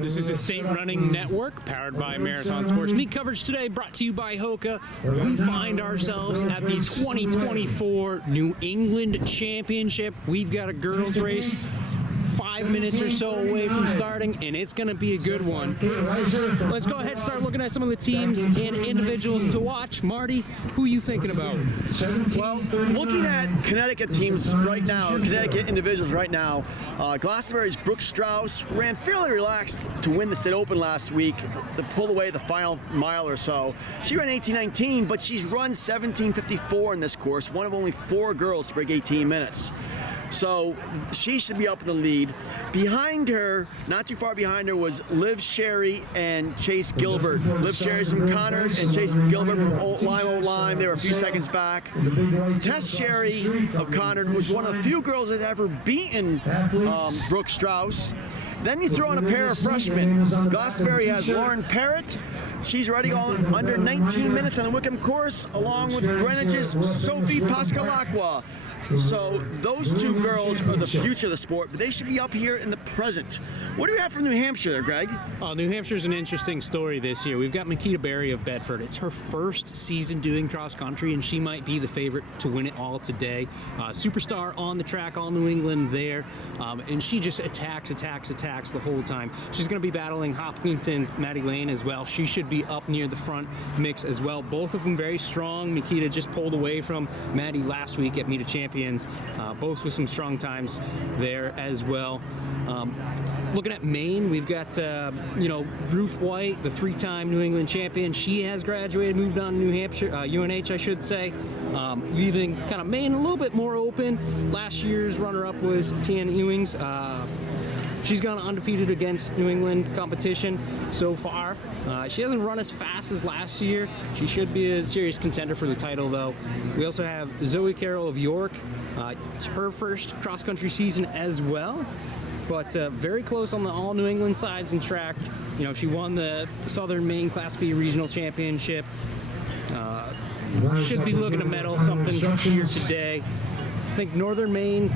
This is the State Running Network, powered by Marathon Sports. Meet coverage today brought to you by Hoka. We find ourselves at the 2024 New England Championship. We've got a girls race 5 minutes or so away from starting, and it's going to be a good one. Let's go ahead and start looking at some of the teams and individuals to watch. Marty, who are you thinking about? Well, looking at Connecticut teams right now, or Connecticut individuals right now, Glastonbury's Brooke Strauss ran fairly relaxed to win the State Open last week, to pull away the final mile or so. She ran 18:19, but she's run 17:54 in this course, one of only 4 girls to break 18 minutes. So she should be up in the lead. Behind her, not too far behind her, was Liv Sherry and Chase Gilbert. Liv Sherry's from Conard and Chase Gilbert from Old Lyme. They were a few seconds back. Tess Sherry of Conard was one of the few girls that ever beaten Brooke Strauss. Then you throw in a pair of freshmen. Glastonbury has Lauren Parrott. She's already on under 19 minutes on the Wickham course, along with Greenwich's Sophie Pascalacqua. So those 2 girls are the future of the sport, but they should be up here in the present. What do we have from New Hampshire there, Greg? New Hampshire's an interesting story this year. We've got Makita Berry of Bedford. It's her first season doing cross country, and she might be the favorite to win it all today. Superstar on the track, all New England there, and she just attacks the whole time. She's going to be battling Hopkinton's Maddie Lane as well. She should be up near the front mix as well. Both of them very strong. Makita just pulled away from Maddie last week at Meet a Champions. Both with some strong times there as well. Looking at Maine, we've got Ruth White, the 3-time New England champion. She has graduated, moved on to New Hampshire, UNH, I should say, leaving kind of Maine a little bit more open. Last year's runner-up was Tiana Ewings. She's gone undefeated against New England competition so far. She hasn't run as fast as last year. She should be a serious contender for the title, though. We also have Zoe Carroll of York. It's her first cross-country season as well, but very close on the all New England sides and track. She won the Southern Maine Class B Regional Championship. Should be looking to medal something here today. I think Northern Maine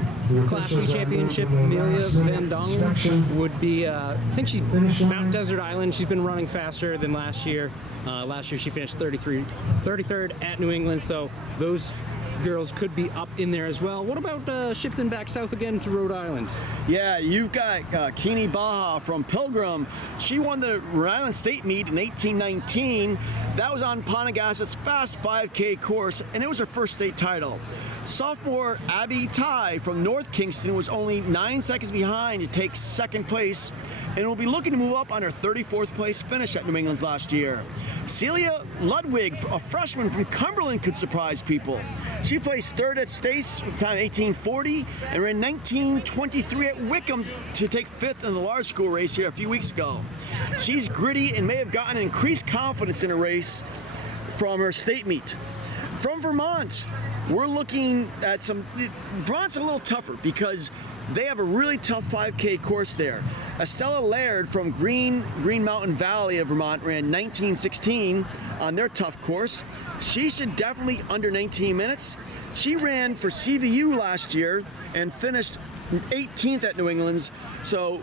Class B Championship, Amelia Van Dongen would be, I think she's Mount Desert Island. She's been running faster than last year. Last year she finished 33rd at New England, so those girls could be up in there as well. What about shifting back south again to Rhode Island? Yeah, you've got Keene Baha from Pilgrim. She won the Rhode Island State Meet in 1819. That was on Ponegass's Fast 5K course, and it was her first state title. Sophomore Abby Ty from North Kingston was only 9 seconds behind to take 2nd place, and will be looking to move up on her 34th place finish at New England's last year. Celia Ludwig, a freshman from Cumberland, could surprise people. She placed 3rd at States with time 18:40 and ran 19:23 at Wickham to take 5th in the large school race here a few weeks ago. She's gritty and may have gotten increased confidence in a race from her state meet. From Vermont, we're looking at Vermont's a little tougher because they have a really tough 5K course there. Estella Laird from Green Mountain Valley of Vermont ran 19:16 on their tough course. She should definitely under 19 minutes. She ran for CVU last year and finished 18th at New England's, so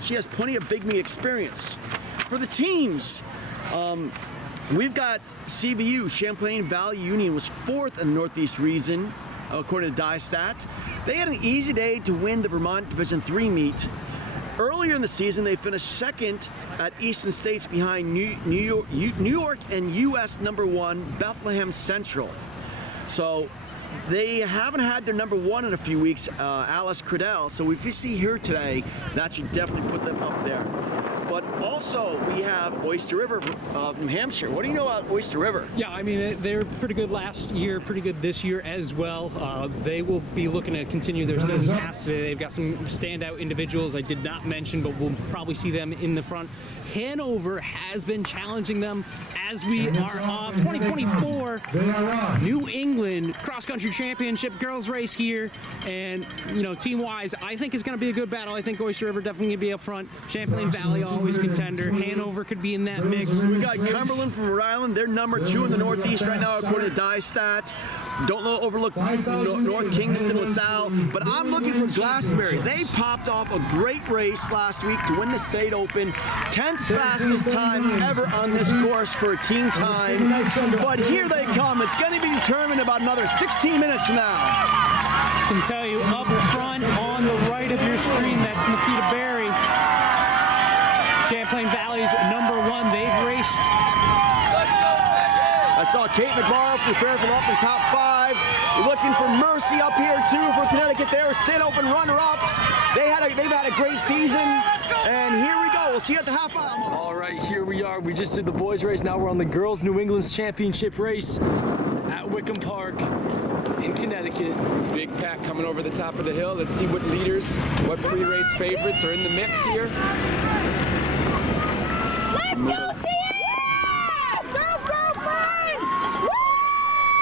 she has plenty of big meet experience. For the teams, we've got CVU, Champlain Valley Union, was 4th in the Northeast region, according to DieStat. They had an easy day to win the Vermont Division III meet. Earlier in the season, they finished 2nd at Eastern States behind New York and U.S. #1 Bethlehem Central. So they haven't had their #1 in a few weeks, Alice Cradell. So if you see her today, that should definitely put them up there. But also, we have Oyster River of New Hampshire. What do you know about Oyster River? Yeah, I mean, they were pretty good last year, pretty good this year as well. They will be looking to continue their season pass today. They've got some standout individuals I did not mention, but we'll probably see them in the front. Hanover has been challenging them as we are off. 2024 New England Cross Country Championship girls race here, and team-wise, I think it's going to be a good battle. I think Oyster River definitely going to be up front. Champlain Valley always contender. Hanover could be in that mix. We got Cumberland from Rhode Island. They're #2 in the Northeast right now, according to DieStat. don't overlook North Kingston, LaSalle, but I'm looking for Glastonbury. They popped off a great race last week to win the State Open. 10th fastest time ever on this course for a team time. But here they come. It's going to be determined about another 16 minutes from now. I can tell you up front on the right of your screen, that's Makita Berry. Champlain Valley's #1. They've raced. I saw Kate McMorrow from Fairfield up in top 5. We're looking for Mercy up here too for Connecticut. They were State Open runner-ups. They've had a great season, and here we go. We'll see you at the half mile. All right, here we are. We just did the boys race. Now we're on the girls New England's championship race at Wickham Park in Connecticut. Big pack coming over the top of the hill. Let's see what leaders, what pre-race favorites are in the mix here. Let's go team! Go, fun! Woo!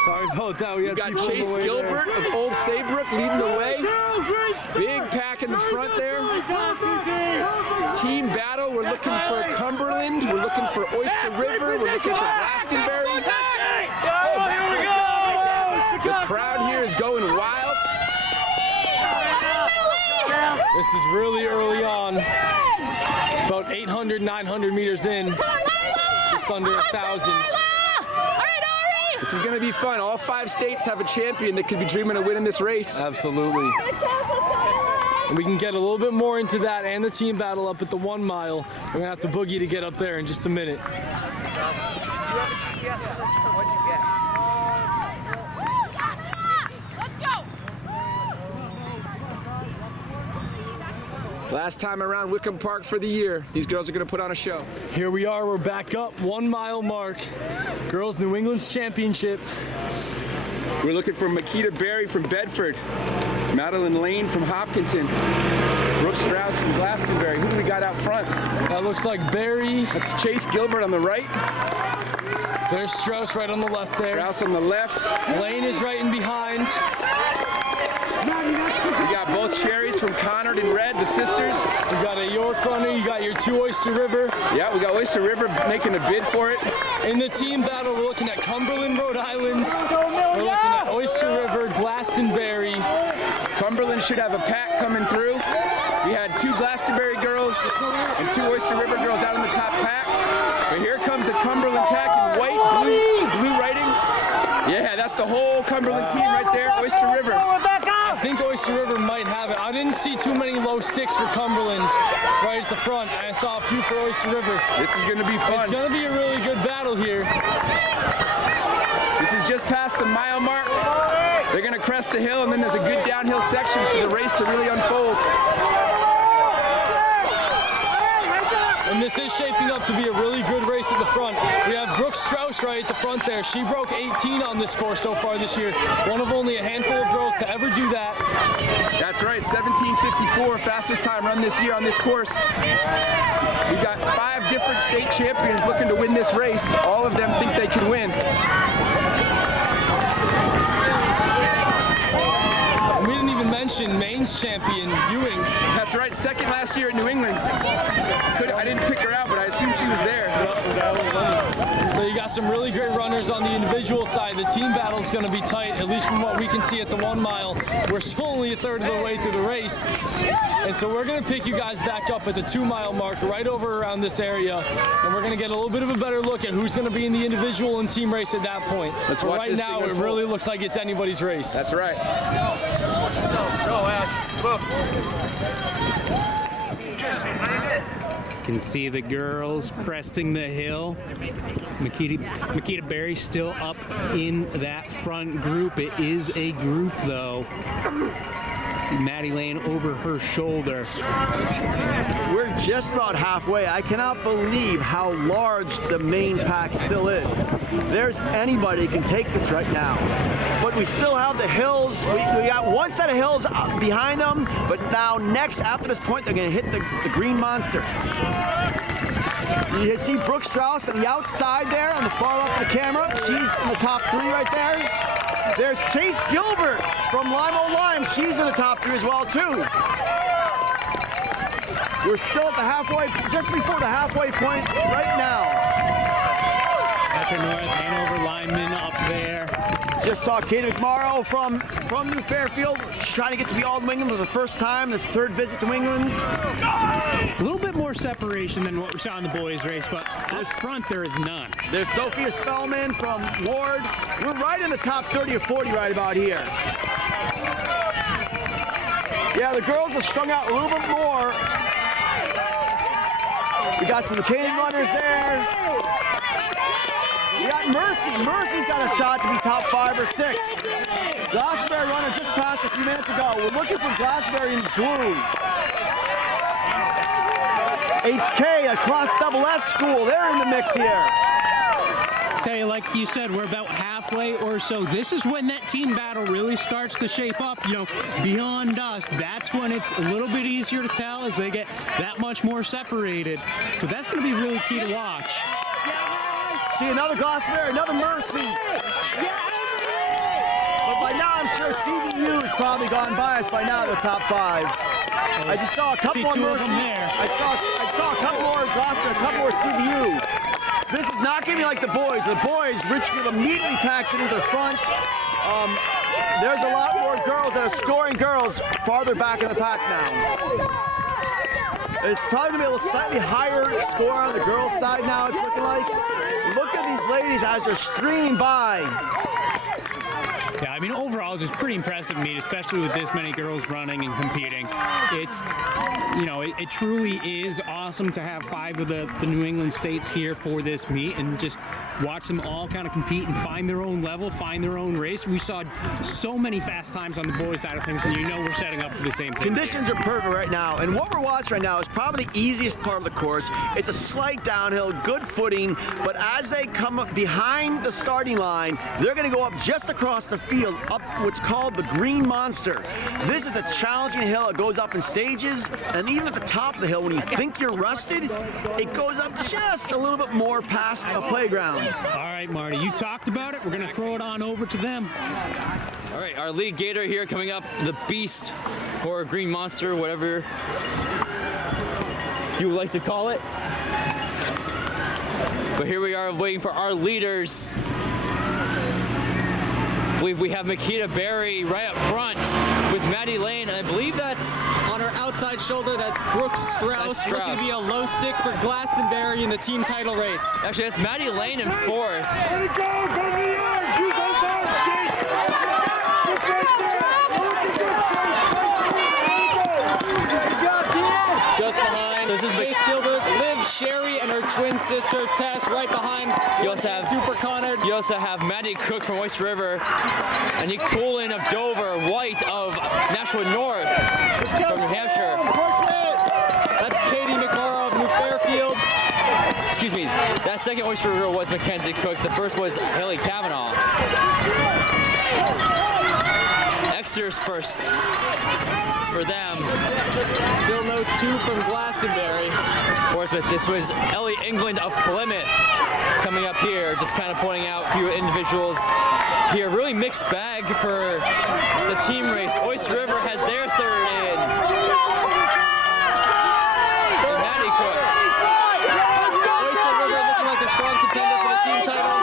Sorry about that. We We've got Chase Gilbert of Old Saybrook leading the way. Big pack in the front there. Team battle, we're looking for Cumberland. We're looking for Oyster River. We're looking for Glastonbury. The crowd here is going wild. This is really early on. About 800, 900 meters in. Just under 1,000. This is going to be fun. All 5 states have a champion that could be dreaming of winning this race. Absolutely. And we can get a little bit more into that and the team battle up at the 1 mile. We're going to have to boogie to get up there in just a minute. Last time around Wickham Park for the year. These girls are going to put on a show. Here we are. We're back up 1 mile mark. Girls New England's championship. We're looking for Makita Berry from Bedford, Madeline Lane from Hopkinton, Brooke Strauss from Glastonbury. Who do we got out front? That looks like Berry. That's Chase Gilbert on the right. There's Strauss right on the left there. Strauss on the left. Lane is right in behind. We got both Sherrys from Conard and Red, the sisters. You got a York runner. You got your 2 Oyster River. Yeah, we got Oyster River making a bid for it. In the team battle, we're looking at Cumberland, Rhode Island. We're looking at Oyster River, Glastonbury. Cumberland should have a pack coming through. We had 2 Glastonbury girls and 2 Oyster River girls out in the top pack. But here comes the Cumberland pack in white, blue writing. Yeah, that's the whole Cumberland team right there, Oyster River. I think Oyster River might have it. I didn't see too many low sticks for Cumberland right at the front. I saw a few for Oyster River. This is going to be fun. It's going to be a really good battle here. This is just past the mile mark. They're going to crest a hill, and then there's a good downhill section for the race to really unfold. And this is shaping up to be a really good race at the front. We have Brooke Strauss right at the front there. She broke 18 on this course so far this year. One of only a handful of girls to ever do that. That's right, 17:54, fastest time run this year on this course. We've got 5 different state champions looking to win this race. All of them think they can win. We didn't even mention Maine's champion, Ewings. That's right, second last year at New England's. I didn't pick her out, but I assume she was there. So you got some really great runners on the individual side. The team battle is going to be tight, at least from what we can see at the 1 mile. We're still only a third of the way through the race. And so we're going to pick you guys back up at the 2 mile mark right over around this area. And we're going to get a little bit of a better look at who's going to be in the individual and team race at that point. Let's but watch right this now, thing it unfold. really looks like it's anybody's race. That's right. Can see the girls cresting the hill. Makita Berry still up in that front group. It is a group though. See Maddie Lane over her shoulder. We're just about halfway. I cannot believe how large the main pack still is. There's anybody can take this right now. But we still have the hills. We got one set of hills behind them, but now next, after this point, they're going to hit the green monster. You see Brooke Strauss on the outside there on the far left of the camera. She's in the top 3 right there. There's Chase Gilbert from Lime-O Lime. She's in the top 3 as well, too. We're still at the halfway, just before the halfway point right now. Metro North, Hanover linemen up there. Just saw Katie McMorrow from New Fairfield. She's trying to get to be All New England for the first time, this third visit to New England's. A little bit more separation than what we saw in the boys' race, but up front there is none. There's Sophia Spellman from Ward. We're right in the top 30 or 40 right about here. Yeah, the girls have strung out a little bit more. We got some Canadian runners there. We got Mercy. Mercy's got a shot to be top 5 or 6. Glastonbury runner just passed a few minutes ago. We're looking for Glastonbury in blue. HK, a class double S school, they're in the mix here. Tell you, like you said, we're about halfway or so. This is when that team battle really starts to shape up. You know, beyond us, that's when it's a little bit easier to tell as they get that much more separated. So that's going to be really key to watch. See another Glastonbury, another Mercy. But by now, I'm sure CVU has probably gone by us by now, the top 5. I just saw a couple more two of Mercy. them there. I saw a couple more Glastonbury, a couple more CVU. This is not going to be like the boys. The boys, Richfield immediately packed it into the front. There's a lot more girls that are scoring girls farther back in the pack now. It's probably going to be a little slightly higher score on the girls' side now, it's looking like. Look at these ladies as they're streaming by. Yeah, I mean, overall, it's just pretty impressive meet, especially with this many girls running and competing. It's, you know, it truly is awesome to have 5 of the New England states here for this meet and just watch them all kind of compete and find their own level, find their own race. We saw so many fast times on the boys' side of things, and you know we're setting up for the same thing. Conditions are perfect right now, and what we're watching right now is probably the easiest part of the course. It's a slight downhill, good footing, but as they come up behind the starting line, they're going to go up just across the field, up what's called the Green Monster. This is a challenging hill. It goes up in stages, and even at the top of the hill, when you think you're rusted, it goes up just a little bit more past the playground. All right, Marty, you talked about it. We're going to throw it on over to them. All right, our lead gator here coming up, the Beast or Green Monster, whatever you would like to call it. But here we are waiting for our leaders. I believe we have Makita Berry right up front with Maddie Lane, and I believe that's on her outside shoulder. That's Brooke Strauss, looking to be a low stick for Glastonbury in the team title race. actually that's Maddie Lane in 4th. Just behind. So this is Chase Gilbert, Liv Sherry, and her twin sister Tess right behind. You also have Super Connard. You also have Maddie Cook from Oyster River, and Nick Poulin of Dover, White of Nashua North from New Hampshire. That's Katie McMorrow of New Fairfield. Excuse me, that second Oyster River was Mackenzie Cook. The first was Haley Kavanaugh. Exeter's first for them. Still no 2 from Glastonbury. Portsmouth, this was Ellie England of Plymouth coming up here, just kind of pointing out a few individuals here. Really mixed bag for the team race. Oyster River has their 3rd in. And Maddie Cook. Oyster River looking like a strong contender for the team title.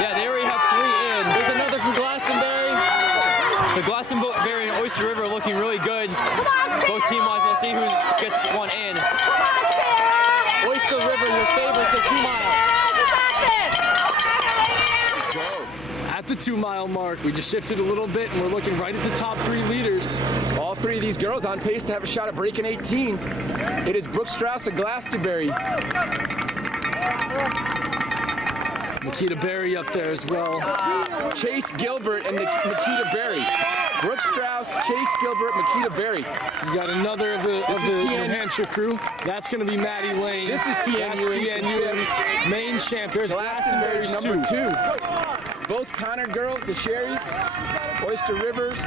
Yeah, they already have 3 in. There's another from Glastonbury. So Glastonbury and Oyster River looking really good. Both team-wise, we'll see who gets one in. Oyster River, your favorites at 2 miles. At the 2 mile mark, we just shifted a little bit, and we're looking right at the top 3 leaders. All 3 of these girls on pace to have a shot at breaking 18. It is Brooke Strauss of Glastonbury. Makita Berry up there as well. Chase Gilbert and Makita Berry. Brooke Strauss, Chase Gilbert, Makita Berry. You got another of the is New TN. Hampshire crew. That's going to be Maddie Lane. This is TN That's Ewing's TN Ewing's main champ. There's Glastonbury's Glastonbury's number 2. Both Connor girls, the Sherrys, Oyster Rivers.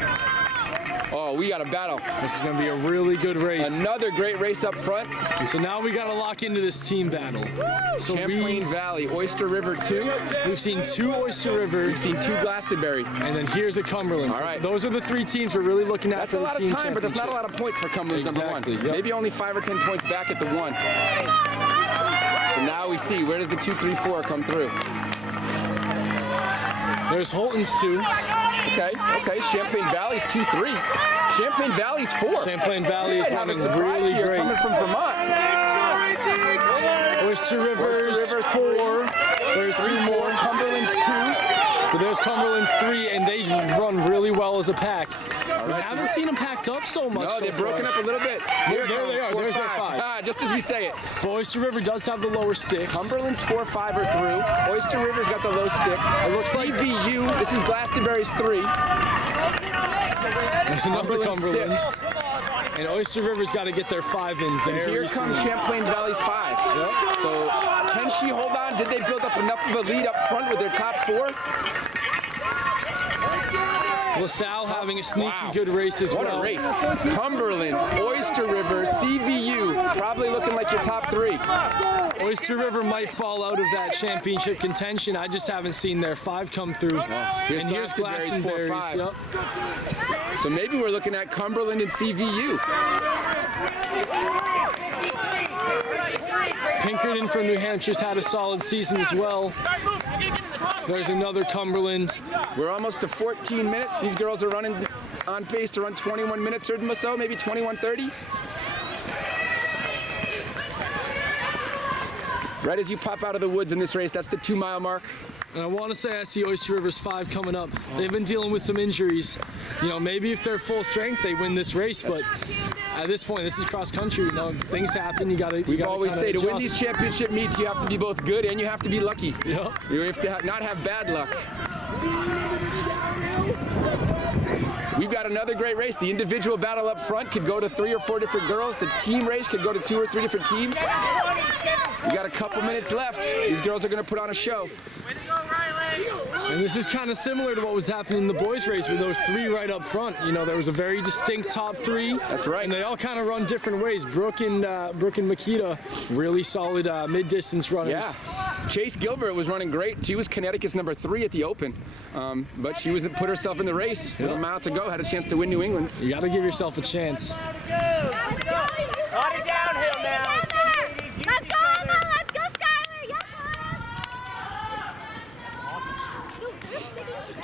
Oh, we got a battle. This is going to be a really good race. Another great race up front. And so now we got to lock into this team battle. So Champlain Valley, Oyster River 2. we've seen 2 Oyster River. We've seen 2 Glastonbury. And then here's a Cumberland. All right. So those are the 3 teams we're really looking at. That's for a the lot of team time, but that's not a lot championship. of points for Cumberland's Exactly, number 1. yep. Maybe only 5 or 10 points back at the 1. So now we see, where does the 2, 3, 4 come through? There's Holton's 2. Okay. Champlain Valley's 2-3. Champlain Valley's 4. Champlain Valley is They have a running surprise really here great. coming from Vermont. Oyster River's River's 4. There's 2 more. Cumberland's 2. But there's Cumberland's 3, and they run really well as a pack. We haven't seen them packed up so much. No, they've broken up a little bit. There they are. There's their 5. Just as we say it. But Oyster River does have the lower sticks. Cumberland's 4-5 are through. Oyster River's got the low stick. It looks like VU. This is Glastonbury's 3. There's another Cumberland's Cumberland's. And Oyster River's got to get their 5 in very Here comes soon. Champlain Valley's 5. Yep. So can she hold on? Did they build up enough of a lead up front with their top 4? LaSalle having a sneaky good race as What well. a race. Cumberland, Oyster River, CVU, probably looking like your top 3. Oyster River might fall out of that championship contention. I just haven't seen their 5 come through. Here's And here's Glastonbury's Glastonbury's. 4-5. Yep. So maybe we're looking at Cumberland and CVU. Pinkerton from New Hampshire's had a solid season as well. There's another Cumberland. We're almost to 14 minutes. These girls are running on pace to run 21 minutes or so, maybe 21:30. Right as you pop out of the woods in this race, that's the 2-mile mark. And I want to say I see Oyster River's 5 coming up. They've been dealing with some injuries. You know, maybe if they're full strength, they win this race. But at this point, this is cross country. You know, things happen. You got to. We always say to win these championship meets, you have to be both good and you have to be lucky. Yep. You have to not have bad luck. We've got another great race. The individual battle up front could go to 3 or 4 different girls. The team race could go to 2 or 3 different teams. We got a couple minutes left. These girls are going to put on a show. And this is kind of similar to what was happening in the boys' race with those 3 right up front. You know, there was a very distinct top 3. That's right. And they all kind of run different ways. Brooke and Makita, really solid mid-distance runners. Yeah. Chase Gilbert was running great. She was Connecticut's number 3 at the Open. But she put herself in the race with a mile to go, had a chance to win New England's. You got to give yourself a chance. Let's go, Emma! Let's go, Skylar! Yeah.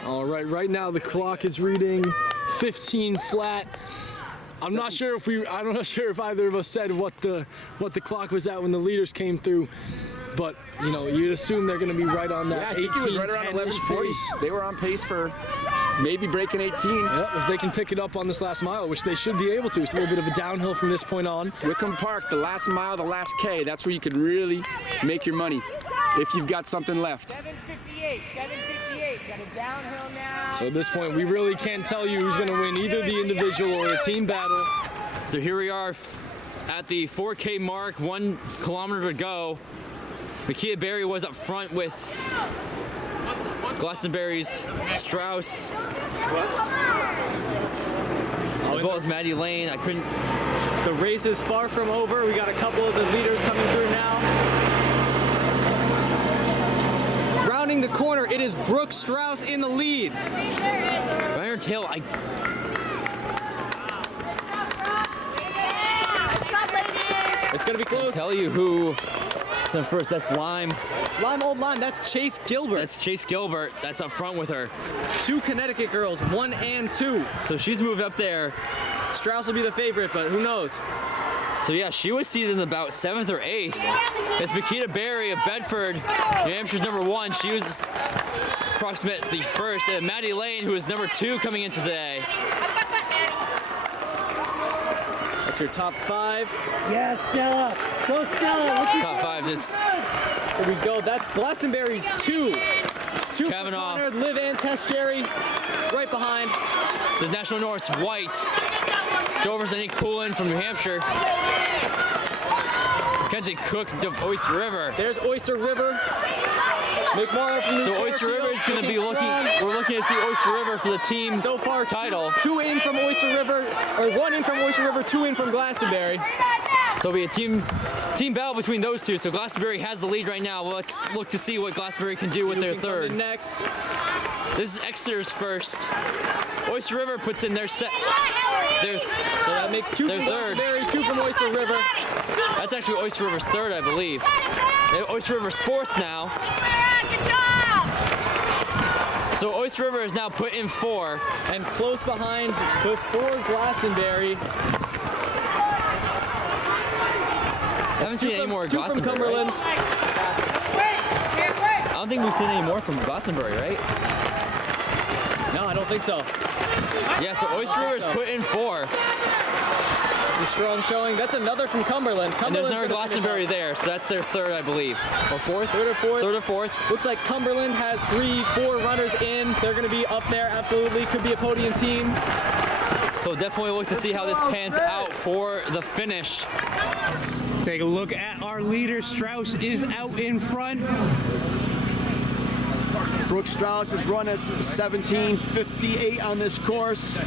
All right, right now the clock is reading 15 flat. I'm not sure if either of us said what the clock was at when the leaders came through, but you know, you'd assume they're going to be right on that 18, it was right around 10-ish 11:40. pace. They were on pace for maybe breaking 18. Yep, if they can pick it up on this last mile, which they should be able to. It's a little bit of a downhill from this point on. Wickham Park, the last mile, the last K, that's where you could really make your money if you've got something left. 7:58. Got a downhill now. So at this point, we really can't tell you who's going to win either the individual or the team battle. So here we are at the 4K mark, 1 kilometer to go. Makia Berry was up front with Glastonbury's Strauss, as well as Maddie Lane. The race is far from over. We got a couple of the leaders coming through now. Rounding the corner, it is Brooke Strauss in the lead. Right her tail, It's gonna be close. tell you who is first. That's Lime. Old Lime, that's Chase Gilbert. That's Chase Gilbert. That's up front with her. 2 Connecticut girls, 1 and 2. So she's moved up there. Strauss will be the favorite, but who knows? So yeah, she was seated in about 7th or 8th. It's Makita Berry of Bedford, New Hampshire's number 1. She was approximately first. And Maddie Lane, who is number 2 coming in today. That's your top 5. Yeah, Stella. Go, Stella. Top 5 just Here we go. That's Glastonbury's 2. 2 Kavanaugh. for Connor, Liv and Tess Cherry. Right behind. This is National North's White. Dover's Nick Poulin from New Hampshire. Mackenzie Cook of Oyster River. There's Oyster River. McMorrow from New So Oyster River is going to be looking. We're looking to see Oyster River for the team So far, title. 2 in from Oyster River, or 1 in from Oyster River, 2 in from Glastonbury. So it'll be a team battle between those two. So Glastonbury has the lead right now. Well, let's look to see what Glastonbury can do with their third. Next. This is Exeter's first. Oyster River puts in their So that makes 2 Their from third. Glastonbury, 2 from Oyster River. That's actually Oyster River's third, I believe. Oyster River's 4th now. Good job. So Oyster River is now put in 4. And close behind before Glastonbury. I haven't seen any more Two from Glastonbury. Cumberland. I don't think we've seen any more from Glastonbury, right? No, I don't think so. Yeah, so Oyster River is put in 4. It's a strong showing. That's another from Cumberland. And there's Cumberland's never gonna finish Glastonbury up. there, so that's their 3rd, I believe. Or 4th? 3rd or 4th. 3rd or 4th. Looks like Cumberland has 3-4 runners in. They're going to be up there, absolutely. Could be a podium team. So definitely look to see how this pans out for the finish. Take a look at our leader. Strauss is out in front. Brooke Strauss has run us 17:58 on this course.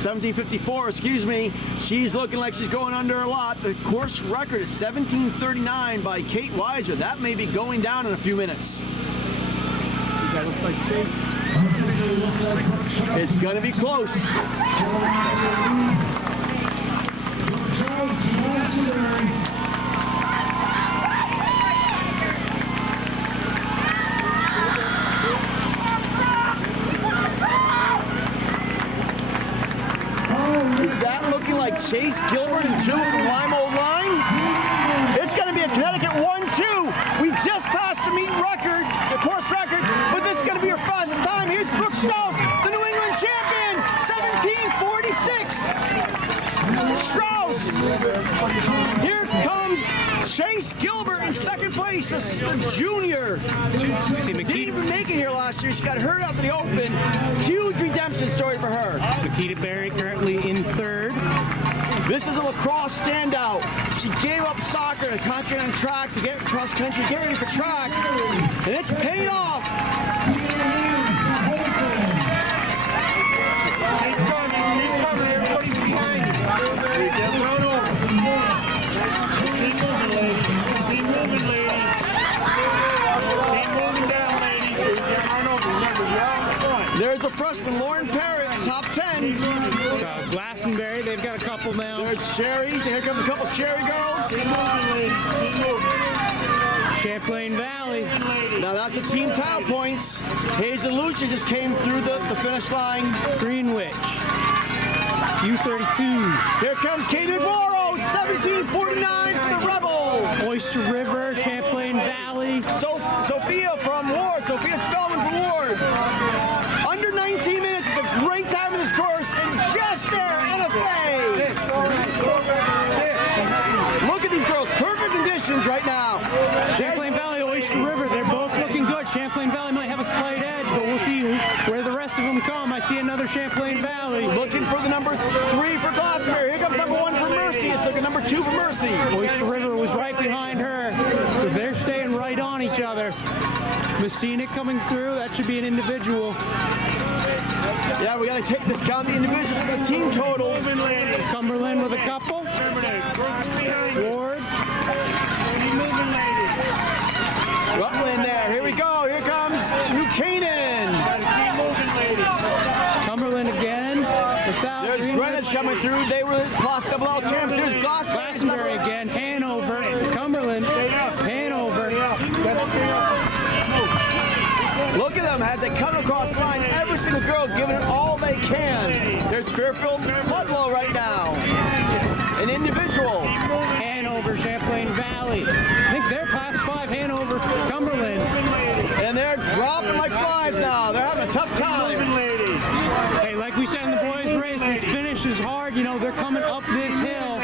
17:54, excuse me. She's looking like she's going under a lot. The course record is 17:39 by Kate Weiser. That may be going down in a few minutes. It's going to be close. Is that looking like Chase Gilbert and 2 from Lime Old Line? It's going to be a Connecticut 1-2. We just passed the meet record, the course record, but this is going to be her fastest time. Here's Brooke Strauss, the New England champion, 17:46. Strauss. Here comes Chase Gilbert in second place, the junior. Didn't even make it here last year. She got hurt after the Open. Huge redemption story for her. Makita Berry currently in 3rd. This is a lacrosse standout. She gave up soccer to concentrate on track to get cross country, get ready for track, and it's paid off. Everybody's behind you. Run over. Keep moving, ladies. Keep moving down, ladies. You can't run over. Remember, you're out in front. There's a freshman, Lauren Parrott, top 10. So Glastonbury, they've got a couple now. There's Sherry's, and here comes a couple Sherry girls. Keep moving, ladies. Keep moving. Champlain Valley. Now that's a team title points. Hazel Lucia just came through the finish line. Greenwich. U32. Here comes Katie McMorrow, 17:49 for the Rebel. Oyster River, Champlain Valley. Sophia from Ward, Sophia Spellman from Ward. Under 19 minutes, it's a great time in this course, and just there, NFA. Look at these girls, perfect conditions right now. Champlain Valley, Oyster River, they're both looking good. Champlain Valley might have a slight edge, but we'll see where the rest of them come. I see another Champlain Valley. Looking for the number 3 for Glastonbury. Here comes number 1 for Mercy. It's looking number 2 for Mercy. Oyster River was right behind her, so they're staying right on each other. Messina coming through, that should be an individual. Yeah, we got to count the individuals for the team totals. Cumberland with a couple. Ward. Rutland there. Here we go. Here comes New Canaan. Cumberland again. LaSalle, There's Greenwich. Greenwich coming through. They were Class Double champs. There's Glastonbury again. Hanover. Cumberland. Hanover. Look at them as they come across the line. Every single girl giving it all they can. There's Fairfield Ludlow right now. An individual. Hanover, Champlain Valley. I think they're Class 5 Hanover, Cumberland. And they're dropping like flies now. They're having a tough time. Hey, like we said in the boys' race, this finish is hard. You know, they're coming up this hill,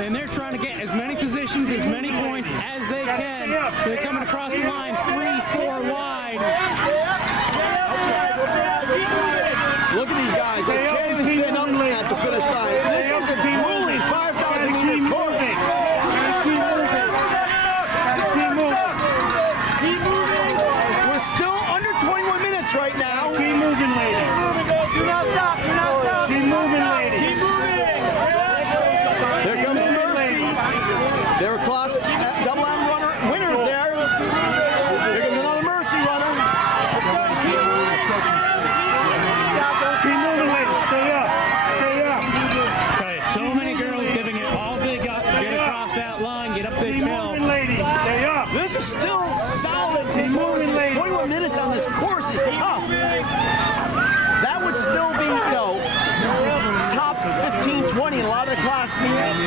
and they're trying to get as many positions, as many points as they can. They're coming across the line 3-4 wide. Look at these guys. They can't even stand up at the finish line. This is a grueling 5,000-meter course. We're still under 21 minutes right now. Keep moving, ladies. Do not stop. Do not stop. Keep moving, ladies. Keep moving. There comes Mercy. They were Class Double M runner winners there. Here comes another Mercy runner. Keep moving, ladies. Stay up. Stay up. Tell you, so many girls giving it all they got to get across that line, get up this Keep hill. moving, ladies. Stay up. This is still solid performance. 21 minutes on this course is tough. That would still be, top 15, 20 in a lot of the class meets.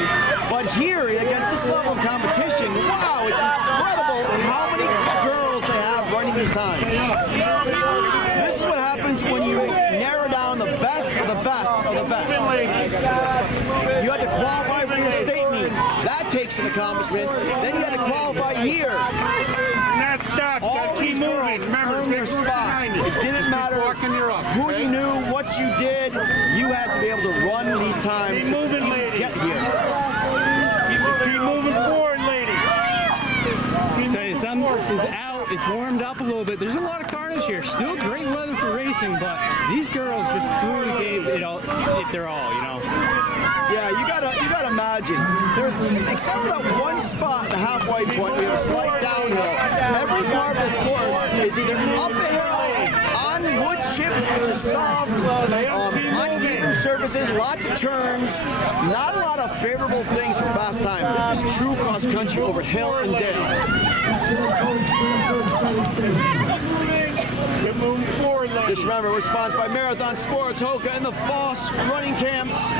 But here, against this level of competition, wow, it's incredible how many girls they have running these times. This is what happens when you narrow down the best of the best of the best. You had to qualify for your state meet. That takes an accomplishment. Then you had to qualify here. Not stop. All these girls earned their spot. It didn't matter who you knew, what you did. You had to be able to run these times to get here. You just keep moving forward, ladies. I'll tell you, sun is out. It's warmed up a little bit. There's a lot of carnage here. Still great weather for racing, but these girls just truly gave it their all, Yeah, you gotta imagine. There's, except for that one spot, the halfway point, we have a slight downhill. Every part of this course is either up a hill, on wood chips, which is soft, uneven surfaces, lots of turns, not a lot of favorable things for fast times. This is true cross country over hill and dale. Keep moving forward, ladies. Just remember, we're sponsored by Marathon Sports, Hoka, and the Foss running camps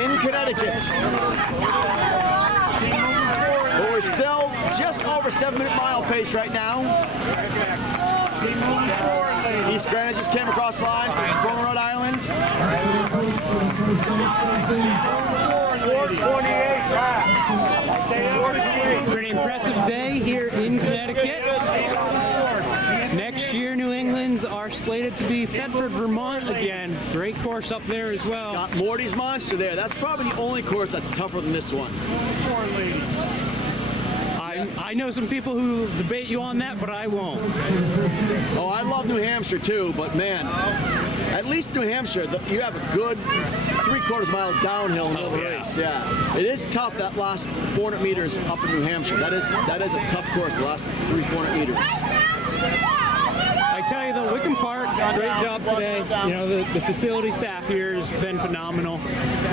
in Connecticut. But we're still just over 7-minute mile pace right now. Keep moving forward, ladies. East Greenwich just came across the line from Rhode Island. 428 last. Stay up. Pretty impressive day here in Connecticut. Next year, New England's are slated to be Thetford, Vermont again. Great course up there as well. Got Morty's Monster there. That's probably the only course that's tougher than this one. I know some people who debate you on that, but I won't. Oh, I love New Hampshire too, but man, at least New Hampshire, you have a good 3/4 mile downhill in the middle of the race. Yeah, it is tough that last 400 meters up in New Hampshire. That is a tough course, the last 300-400 meters. I tell you though, Wickham Park, great job today. The facility staff here has been phenomenal.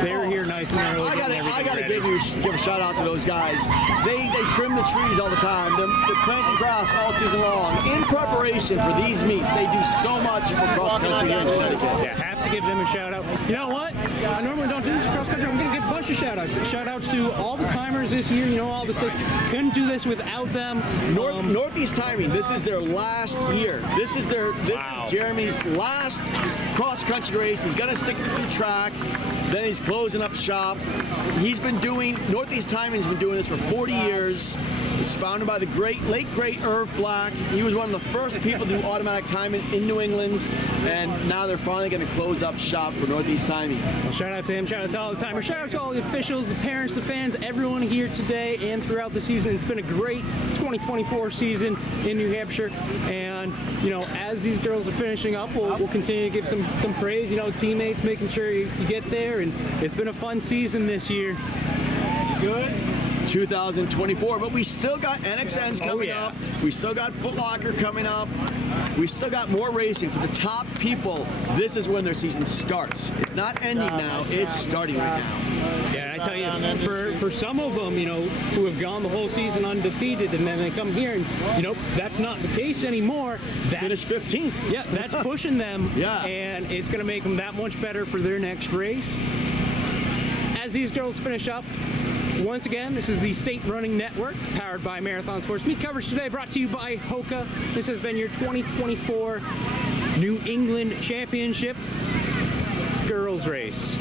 They were here nice and early. I gotta give a shout out to those guys. They trim the trees all the time. They're planting grass all season long in preparation for these meets. They do so much for cross country here in Connecticut. Yeah, have to give them a shout out. You know what? I normally don't do this cross country. I'm gonna give a bunch of shout outs. Shout outs to all the timers this year. All the states. Couldn't do this without them. Northeast Timing. This is their last year. This is Jeremy's last cross country race. He's gonna stick it to the track. Then he's closing up shop. Northeast Timing's been doing this for 40 years. It was founded by the late great Irv Black. He was one of the first people to do automatic timing in New England, and now they're finally going to close up shop for Northeast Timing. Well, shout out to him, shout out to all the timers, shout out to all the officials, the parents, the fans, everyone here today and throughout the season. It's been a great 2024 season in New Hampshire, and as these girls are finishing up, we'll continue to give some praise. Teammates making sure you get there, and it's been a fun season this year. Good. 2024, but we still got NXNs coming up. We still got Foot Locker coming up. We still got more racing for the top people. This is when their season starts. It's not ending now, it's starting right now. Yeah, I tell you, for some of them, who have gone the whole season undefeated, and then they come here and, that's not the case anymore. Finish 15th. Yeah, that's pushing them. Yeah. And it's going to make them that much better for their next race. As these girls finish up, once again, this is the State Running Network, powered by Marathon Sports. Meet coverage today brought to you by Hoka. This has been your 2024 New England Championship girls race.